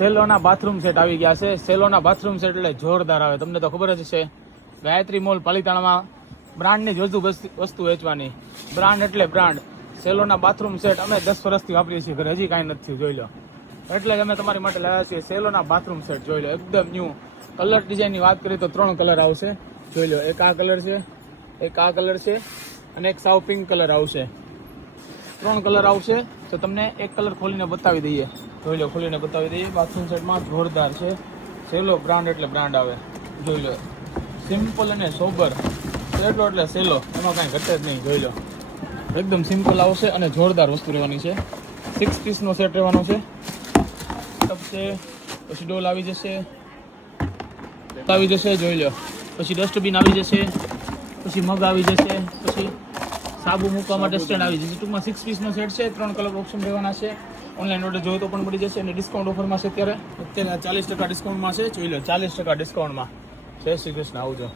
સેલોના bathroom set આવી ગયા છે. સેલોના બાથરૂમ સેટ એટલે જોરદાર આવે. તમને તો ખબર જ છે, ગાયત્રી મોલ પાલિતાણામાં બ્રાન્ડની જ વસ્તુ વેચવાની. બ્રાન્ડ એટલે બ્રાન્ડ. સેલોના બાથરૂમ સેટ અમે 10 વર્ષથી વાપરીએ છીએ, ઘરે હજી કાંઈ નથી થયું, જોઈ લો. એટલે જ અમે તમારી માટે લાવ્યા છીએ સેલોના બાથરૂમ સેટ. જોઈ લો, એકદમ ન્યૂ. કલર ડિઝાઇનની વાત કરીએ તો 3 કલર આવશે. જોઈ લો, એક આ કલર છે, એક આ કલર છે અને એક સાવ પિંક કલર આવશે. 3 કલર આવશે. તો તમને એક કલર ખોલીને બતાવી દઈએ. જોઈ લો, ખોલીને બતાવી દઈએ. બાથરૂમ સેટમાં જોરદાર છે. સેલો બ્રાન્ડ એટલે બ્રાન્ડ આવે. જોઈ લો, સિમ્પલ અને સોબર. સેલો એટલે સેલો, એમાં કાંઈ ઘટે જ નહીં. જોઈ લો, એકદમ સિમ્પલ આવશે અને જોરદાર વસ્તુ રહેવાની છે. 6 પીસનો સેટ રહેવાનો છે. ટબ છે, પછી ડોલ આવી જશે, જોઈ લો. પછી ડસ્ટબિન આવી જશે, પછી મગ આવી જશે, પછી સાબુ મૂકવા માટે સ્ટેન્ડ આવી જશે. ટૂંકમાં 6 પીસનો સેટ છે. 3 કલર ઓપ્શન રહેવાના છે. ઓનલાઈન ઓર્ડર જોઈએ તો પણ મળી જશે અને ડિસ્કાઉન્ટ ઓફરમાં છે. અત્યારે 40% ડિસ્કાઉન્ટમાં છે. જોઈ લો, 40% ડિસ્કાઉન્ટમાં. જય શ્રી કૃષ્ણ, આવજો.